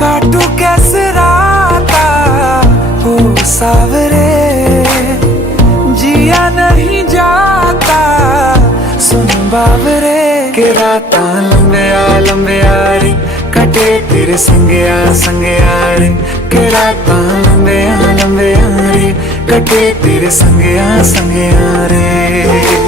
काटू कैसे राता हो सावरे, जिया नहीं जाता सुन बावरे। के राता लंबिया लंबिया रे कटे तेरे संगया संगया रे, के राता लंबिया लंबिया रे कटे तेरे संगया संगया रे।